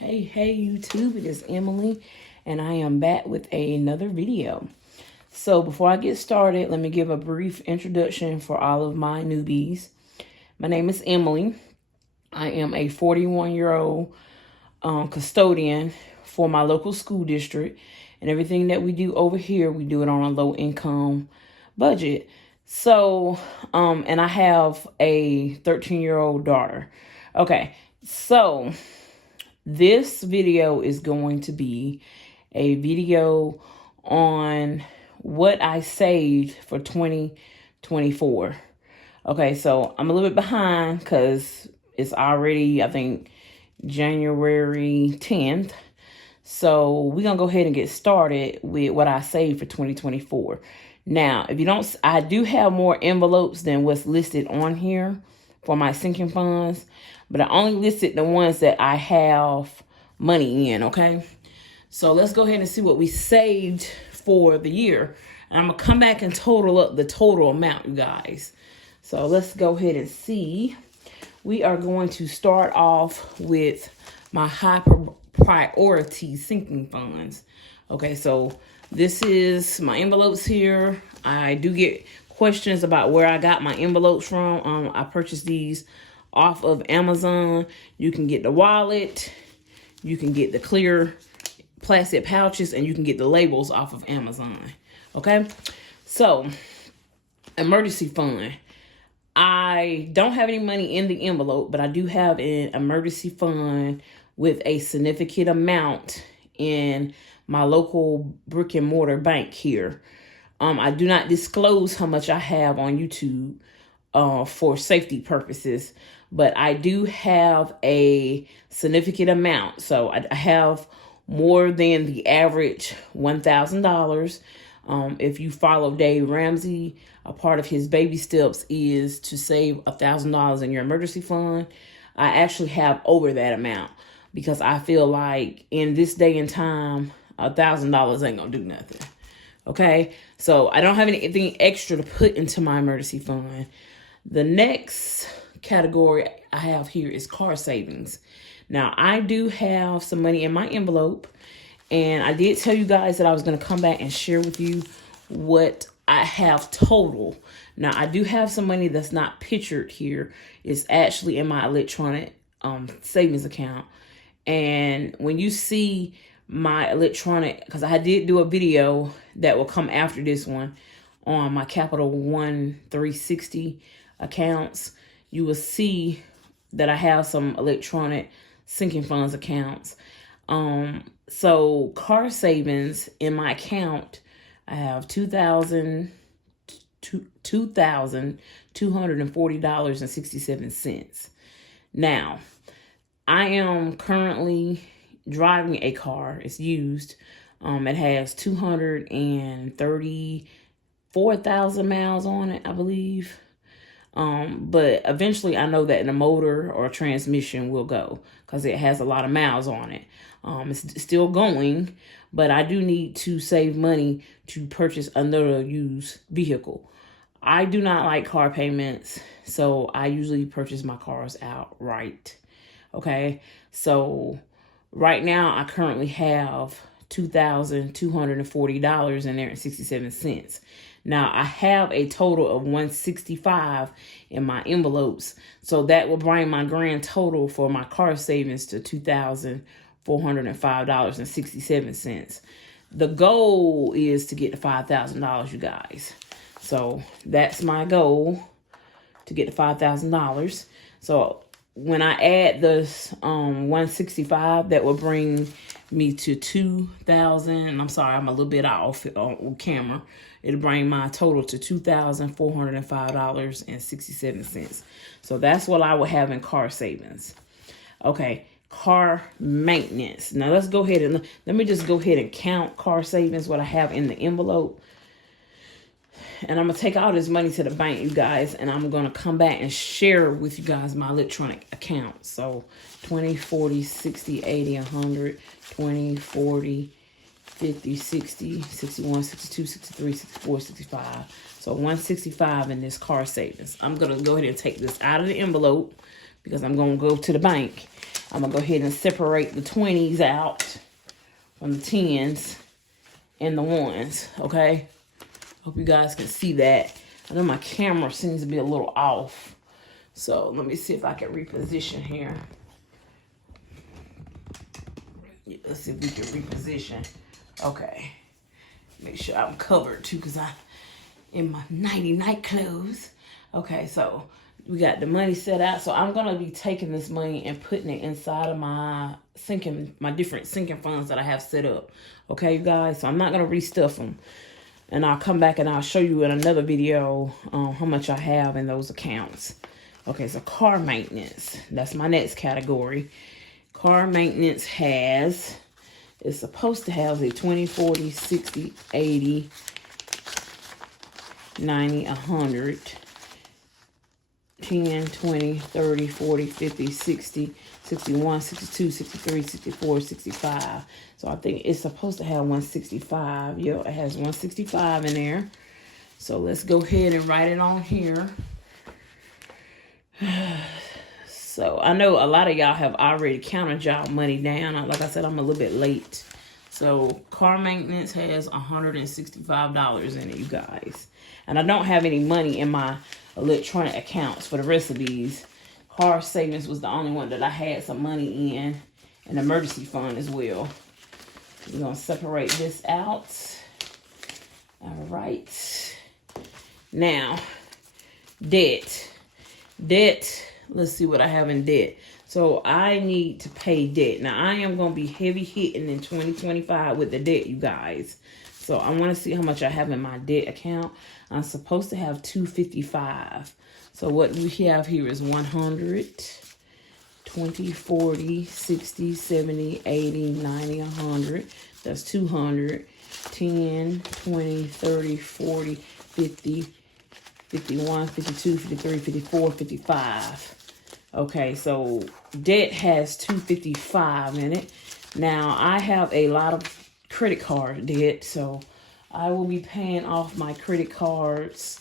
Hey YouTube, it is Emily and I am back with another video. So before I get started, let me give a brief introduction for all of my newbies. My name is Emily. I am a 41-year-old custodian for my local school district, and everything that we do over here, we do it on a low income budget. So, and I have a 13-year-old daughter. Okay, so this video is going to be a video on what I saved for 2024. Okay, so I'm a little bit behind because it's already, I think, January 10th. So we're going to go ahead and get started with what I saved for 2024. Now, if you don't, I do have more envelopes than what's listed on here for my sinking funds, but I only listed the ones that I have money in, okay? So let's go ahead and see what we saved for the year. And I'm going to come back and total up the total amount, you guys. So let's go ahead and see. We are going to start off with my high priority sinking funds. Okay, so this is my envelopes here. I do get questions about where I got my envelopes from. I purchased these off of Amazon. You can get the wallet, you can get the clear plastic pouches, and you can get the labels off of Amazon. Okay, so emergency fund. I don't have any money in the envelope, but I do have an emergency fund with a significant amount in my local brick and mortar bank here. I do not disclose how much I have on YouTube for safety purposes, but I do have a significant amount. So I have more than the average $1,000. If you follow Dave Ramsey, a part of his baby steps is to save $1,000 in your emergency fund. I actually have over that amount because I feel like in this day and time, $1,000 ain't gonna do nothing. Okay, so I don't have anything extra to put into my emergency fund. The next category I have here is car savings. Now, I do have some money in my envelope, and I did tell you guys that I was going to come back and share with you what I have total. Now, I do have some money that's not pictured here. It's actually in my electronic savings account. And when you see my electronic, because I did do a video that will come after this one on my Capital One 360 accounts, you will see that I have some electronic sinking funds accounts. So car savings in my account, I have $2,240.67. Now, I am currently driving a car. It's used. It has 234,000 miles on it, I believe. But eventually I know that the motor or transmission will go because it has a lot of miles on it. It's still going, but I do need to save money to purchase another used vehicle. I do not like car payments, so I usually purchase my cars outright. Okay, so right now I currently have $2,240 in there and 67 cents. Now, I have a total of $165 in my envelopes, so that will bring my grand total for my car savings to $2,405.67. The goal is to get to $5,000, you guys. So that's my goal, to get to $5,000. So when I add this 165, that will bring me to 2,000. And I'm sorry, I'm a little bit off on camera. It'll bring my total to $2,405.67. So that's what I would have in car savings. Okay, car maintenance. Now let's go ahead and let me just go ahead and count car savings, what I have in the envelope. And I'm going to take all this money to the bank, you guys, and I'm going to come back and share with you guys my electronic account. So 20, 40, 60, 80, 100, 20, 40, 50, 60, 61, 62, 63, 64, 65. So 165 in this car savings. I'm going to go ahead and take this out of the envelope because I'm going to go to the bank. I'm going to go ahead and separate the 20s out from the 10s and the 1s, okay? Hope you guys can see that. I know my camera seems to be a little off. So let me see if I can reposition here. Let's see if we can reposition. Okay. Make sure I'm covered too, because I'm in my night clothes. Okay, so we got the money set out. So I'm gonna be taking this money and putting it inside of my different sinking funds that I have set up. Okay, you guys. So I'm not gonna restuff them, and I'll come back and I'll show you in another video how much I have in those accounts. Okay, so car maintenance. That's my next category. Car maintenance is supposed to have a 20, 40, 60, 80, 90, 100, 10, 20, 30, 40, 50, 60, 61, 62, 63, 64, 65. So I think it's supposed to have 165. Yeah, it has 165 in there. So let's go ahead and write it on here. So I know a lot of y'all have already counted y'all money down. Like I said, I'm a little bit late. So car maintenance has $165 in it, you guys. And I don't have any money in my electronic accounts for the rest of these. Car savings was the only one that I had some money in. An emergency fund as well. We're going to separate this out. All right. Now, debt. Let's see what I have in debt. So I need to pay debt. Now I am going to be heavy hitting in 2025 with the debt, you guys. So I want to see how much I have in my debt account. I'm supposed to have $255. So what we have here is 100, 20, 40, 60, 70, 80, 90, 100. That's 200, 10, 20, 30, 40, 50, 51, 52, 53, 54, 55. Okay, so debt has $255 in it. Now, I have a lot of credit card debt, so I will be paying off my credit cards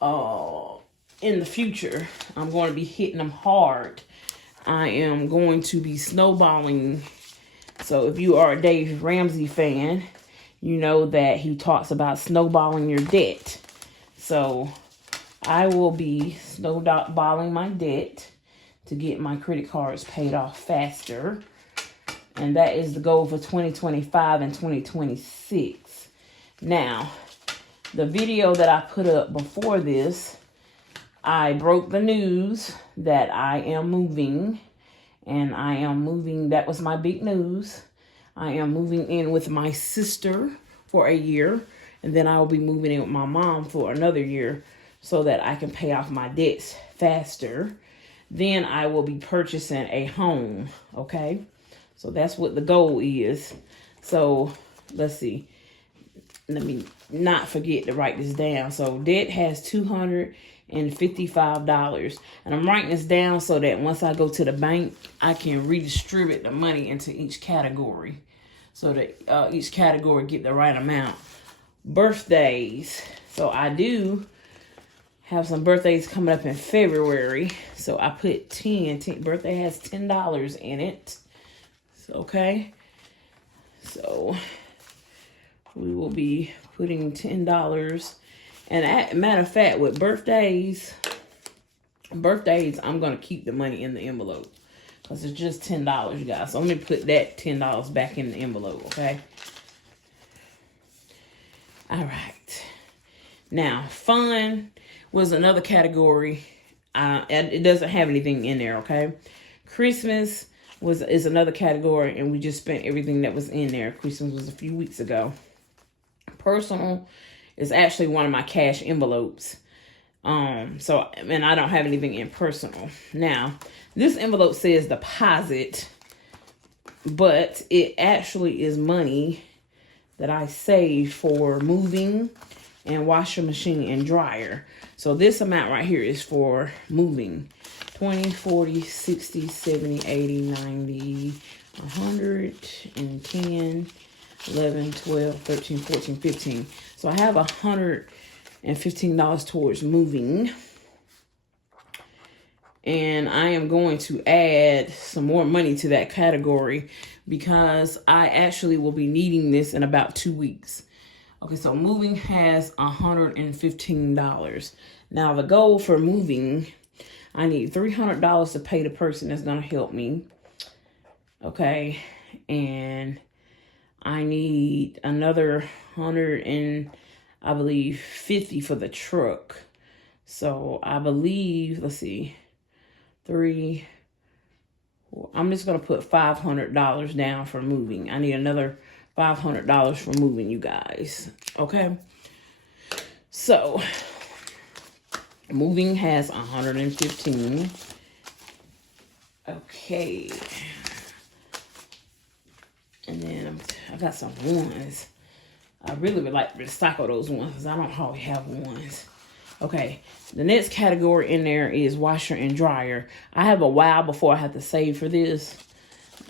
in the future. I'm going to be hitting them hard. I am going to be snowballing. So if you are a Dave Ramsey fan, you know that he talks about snowballing your debt. So I will be snowballing my debt to get my credit cards paid off faster. And that is the goal for 2025 and 2026. Now, the video that I put up before this, I broke the news that I am moving. And I am moving, that was my big news. I am moving in with my sister for a year. And then I will be moving in with my mom for another year so that I can pay off my debts faster. Then I will be purchasing a home, okay? So that's what the goal is. So let's see. Let me not forget to write this down. So debt has $255. And I'm writing this down so that once I go to the bank, I can redistribute the money into each category. So that each category get the right amount. Birthdays. So I do have some birthdays coming up in February. So I put 10. Birthday has $10 in it. So, okay. So we will be putting $10. And matter of fact, with birthdays, I'm going to keep the money in the envelope. Because it's just $10, you guys. So let me put that $10 back in the envelope, okay? All right. Now, fun was another category. It doesn't have anything in there, okay? Christmas is another category, and we just spent everything that was in there. Christmas was a few weeks ago. Personal is actually one of my cash envelopes. And I don't have anything in personal. Now, this envelope says deposit, but it actually is money that I saved for moving and washer machine and dryer. So this amount right here is for moving. 20, 40, 60, 70, 80, 90, 100, and 10, 11, 12, 13, 14, 15. So I have $115 towards moving. And I am going to add some more money to that category because I actually will be needing this in about 2 weeks. Okay, so moving has $115. Now the goal for moving, I need $300 to pay the person that's going to help me. Okay, and I need another 100 and I believe 50 for the truck. So I believe, let's see, I'm just going to put $500 down for moving. I need another $500 for moving, you guys. Okay. So moving has 115. Okay. And then I got some ones. I really would like to recycle those ones because I don't hardly have ones. Okay, the next category in there is washer and dryer. I have a while before I have to save for this.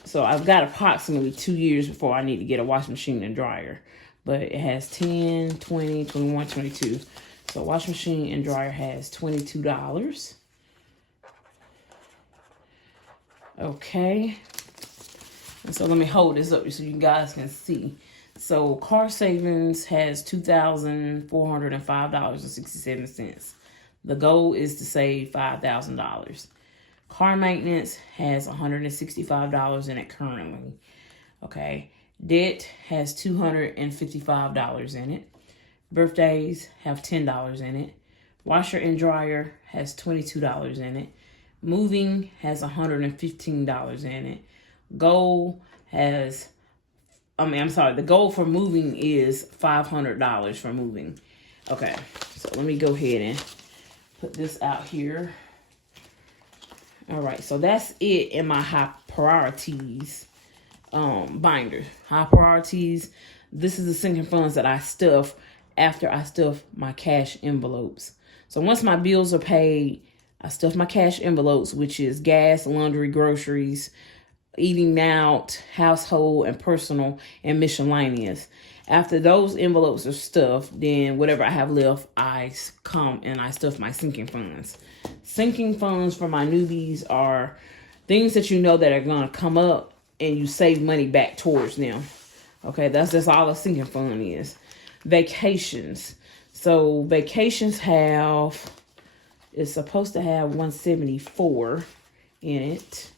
So I've got approximately 2 years before I need to get a washing machine and dryer. But it has 10, 20, 21, 22. So washing machine and dryer has $22. Okay. And so let me hold this up so you guys can see. So car savings has $2,405.67. The goal is to save $5,000. Car maintenance has $165 in it currently. Okay. Debt has $255 in it. Birthdays have $10 in it. Washer and dryer has $22 in it. Moving has $115 in it. Goal has, the goal for moving is $500 for moving. Okay, so let me go ahead and put this out here. All right, so that's it in my high priorities binder. High priorities. This is the sinking funds that I stuff after I stuff my cash envelopes. So once my bills are paid, I stuff my cash envelopes, which is gas, laundry, groceries, eating out, household, and personal, and miscellaneous. After those envelopes are stuffed, then whatever I have left, I come and I stuff my sinking funds. Sinking funds for my newbies are things that you know that are going to come up and you save money back towards them. Okay, that's just all a sinking fund is. Vacations. So vacations it's supposed to have 174 in it.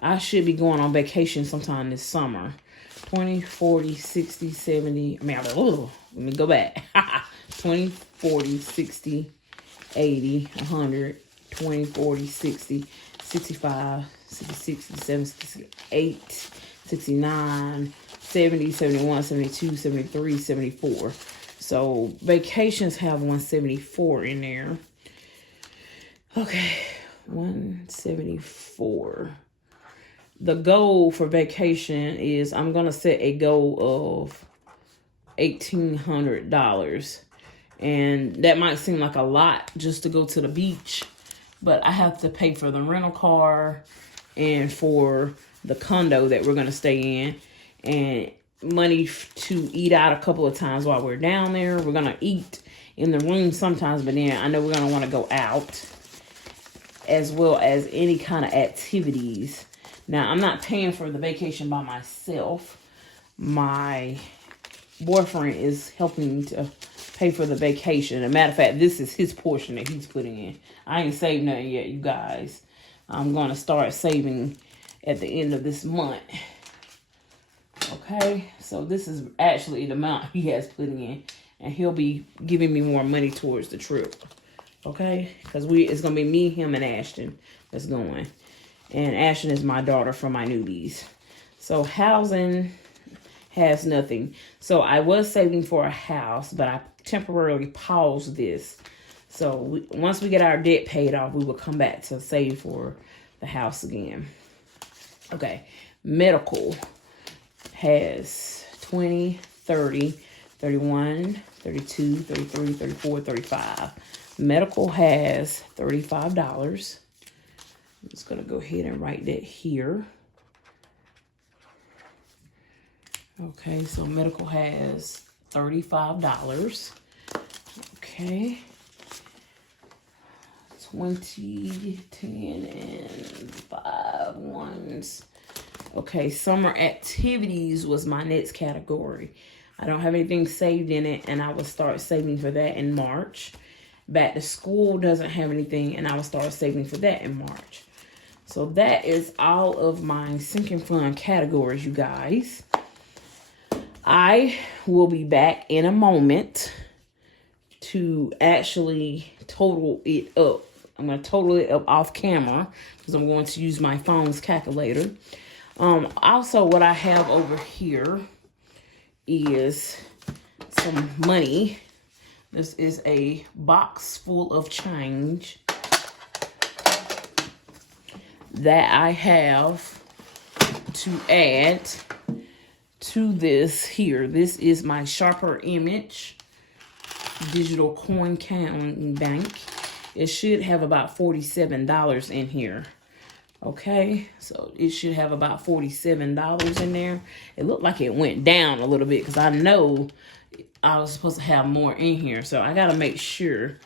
I should be going on vacation sometime this summer. 20, 40, 60, 70. Let me go back. 20, 40, 60, 80, 100, 20, 40, 60, 65, 66, 67, 68, 69, 70, 71, 72, 73, 74. So vacations have 174 in there. Okay, 174. The goal for vacation is I'm going to set a goal of $1,800. And that might seem like a lot just to go to the beach. But I have to pay for the rental car and for the condo that we're going to stay in. And money to eat out a couple of times while we're down there. We're going to eat in the room sometimes. But then I know we're going to want to go out. As well as any kind of activities. Now, I'm not paying for the vacation by myself. My boyfriend is helping to pay for the vacation. As a matter of fact, this is his portion that he's putting in. I ain't saved nothing yet, you guys. I'm going to start saving at the end of this month. Okay, so this is actually the amount he has put in. And he'll be giving me more money towards the trip. Okay, because it's going to be me, him, and Ashton that's going. And Ashton is my daughter from my newbies. So housing has nothing. So I was saving for a house, but I temporarily paused this. So once we get our debt paid off, we will come back to save for the house again. Okay, medical has 20, 30, 31, 32, 33, 34, 35. Medical has $35. I'm just going to go ahead and write that here. Okay, so medical has $35. Okay. 20, 10, and 5 ones. Okay, summer activities was my next category. I don't have anything saved in it, and I will start saving for that in March. Back to school doesn't have anything, and I will start saving for that in March. So that is all of my sinking fund categories, you guys. I will be back in a moment to actually total it up. I'm going to total it up off camera because I'm going to use my phone's calculator. Also, what I have over here is some money. This is a box full of change that I have to add to this here. This is my Sharper Image digital coin counting bank. It should have about $47 in here. Okay, so it should have about $47 in there. It looked like it went down a little bit because I know I was supposed to have more in here. So I got to make sure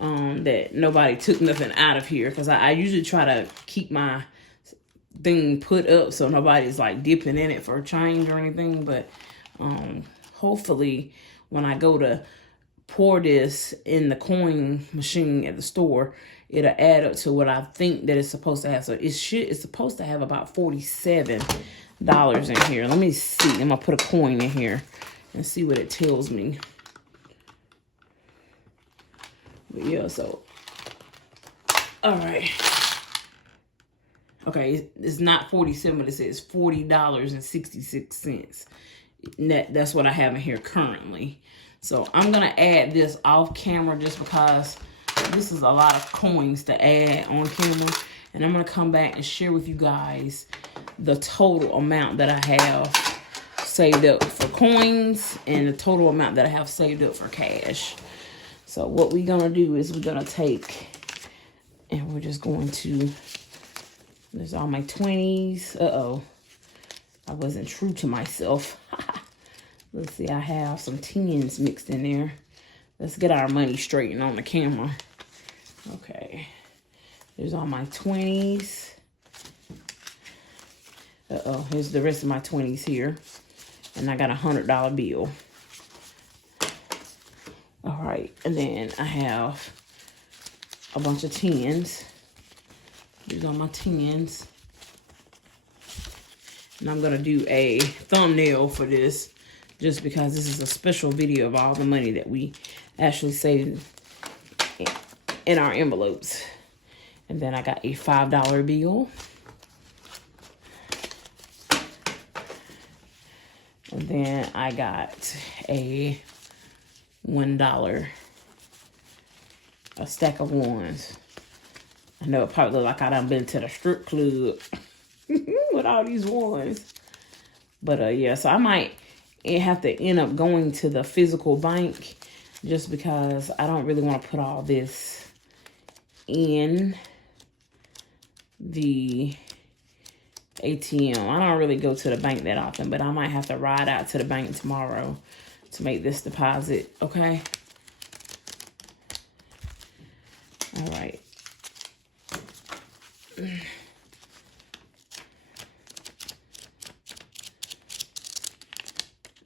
that nobody took nothing out of here, because I usually try to keep my thing put up so nobody's like dipping in it for change or anything. But hopefully when I go to pour this in the coin machine at the store, it'll add up to what I think that it's supposed to have. So it's supposed to have about $47 in here. Let me see. I'm gonna put a coin in here and see what it tells me. But yeah, so all right. Okay, it's not 47, but it says $40.66. That's what I have in here currently. So I'm gonna add this off camera just because this is a lot of coins to add on camera. And I'm gonna come back and share with you guys the total amount that I have saved up for coins and the total amount that I have saved up for cash. So what we're gonna do is we're gonna take, and we're just going to, there's all my 20s. Uh-oh, I wasn't true to myself. Let's see, I have some 10s mixed in there. Let's get our money straightened on the camera. Okay, there's all my 20s. Uh-oh, here's the rest of my 20s here. And I got a $100 bill. All right, and then I have a bunch of 10s. These are my 10s. And I'm gonna do a thumbnail for this, just because this is a special video of all the money that we actually saved in our envelopes. And then I got a $5 bill. And then I got a $1, a stack of ones. I know it probably look like I done been to the strip club with all these ones. But yeah, so I might have to end up going to the physical bank just because I don't really want to put all this in the ATM. I don't really go to the bank that often, but I might have to ride out to the bank tomorrow to make this deposit. Okay. All right.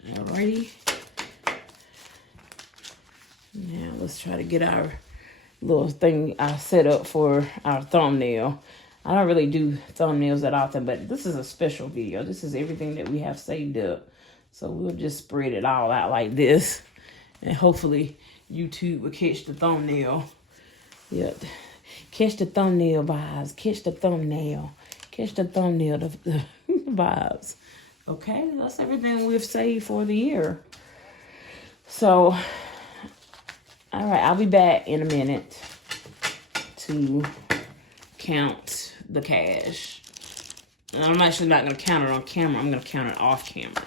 Alrighty. Now let's try to get our little thing I set up for our thumbnail. I don't really do thumbnails that often, but this is a special video. This is everything that we have saved up. So we'll just spread it all out like this. And hopefully YouTube will catch the thumbnail. Yep. Catch the thumbnail vibes. Catch the thumbnail. Catch the thumbnail the vibes. Okay, that's everything we've saved for the year. So, all right, I'll be back in a minute to count the cash. And I'm actually not going to count it on camera. I'm going to count it off camera.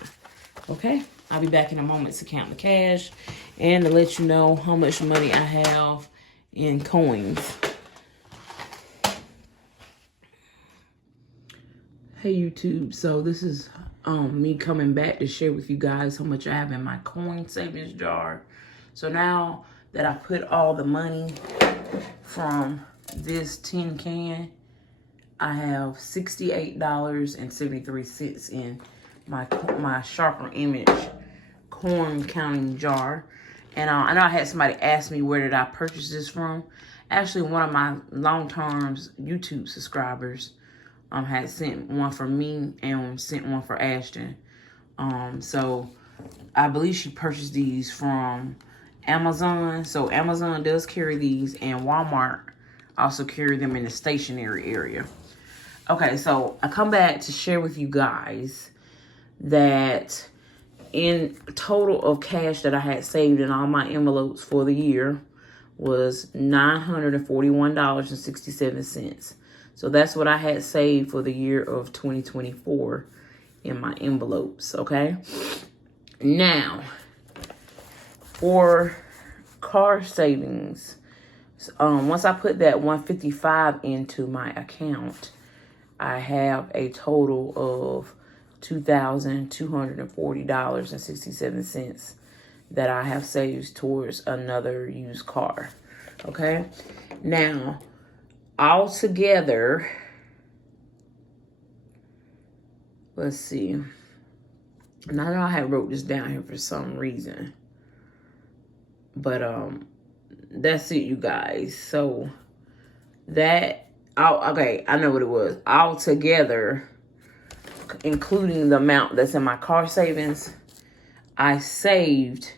Okay, I'll be back in a moment to count the cash and to let you know how much money I have in coins. Hey YouTube, so this is me coming back to share with you guys how much I have in my coin savings jar. So now that I put all the money from this tin can, I have $68.73 in my Sharper Image corn counting jar. And I know I had somebody ask me where did I purchase this from. Actually, one of my long-term YouTube subscribers had sent one for me and sent one for Ashton. So I believe she purchased these from Amazon. So Amazon does carry these, and Walmart also carry them in the stationery area. Okay, so I come back to share with you guys that in total of cash that I had saved in all my envelopes for the year was $941.67. So that's what I had saved for the year of 2024 in my envelopes, okay? Now, for car savings, once I put that $155 into my account, I have a total of $2,240.67 that I have saved towards another used car. Okay? Now, altogether, let's see. Now that I have wrote this down here for some reason. But that's it, you guys. So that okay, I know what it was. Altogether, including the amount that's in my car savings, I saved.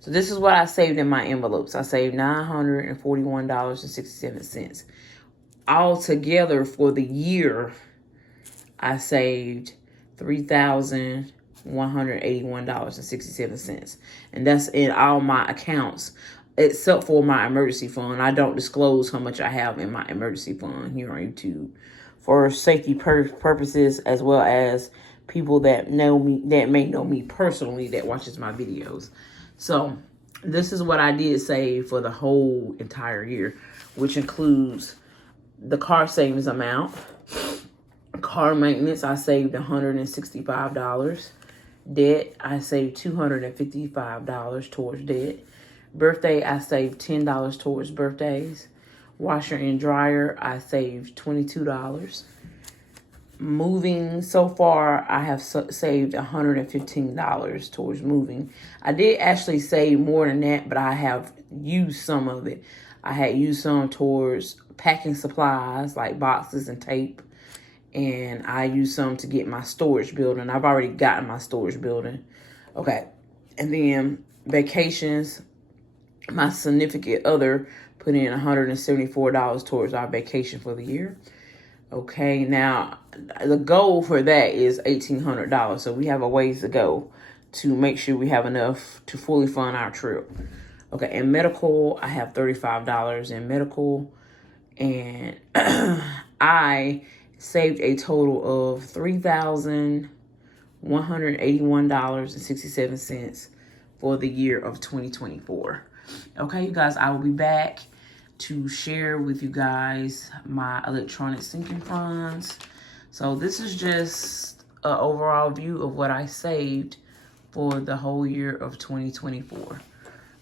So this is what I saved in my envelopes. I saved $941.67. Altogether for the year, I saved $3,181.67. And that's in all my accounts, except for my emergency fund. I don't disclose how much I have in my emergency fund here on YouTube for safety purposes, as well as people that know me, that may know me personally, that watches my videos. So this is what I did save for the whole entire year, which includes the car savings amount. Car maintenance, I saved $165. Debt, I saved $255 towards debt. Birthday, I saved $10 towards birthdays. Washer and dryer, I saved $22. Moving, so far, I have saved $115 towards moving. I did actually save more than that, but I have used some of it. I had used some towards packing supplies like boxes and tape. And I used some to get my storage building. I've already gotten my storage building. Okay. And then vacations, my significant other put in $174 towards our vacation for the year. Okay. Now, the goal for that is $1,800. So we have a ways to go to make sure we have enough to fully fund our trip. Okay. And medical, I have $35 in medical. And I saved a total of $3,181.67 for the year of 2024. Okay, you guys, I will be back to share with you guys my electronic sinking funds. So this is just an overall view of what I saved for the whole year of 2024.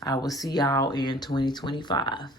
I will see y'all in 2025.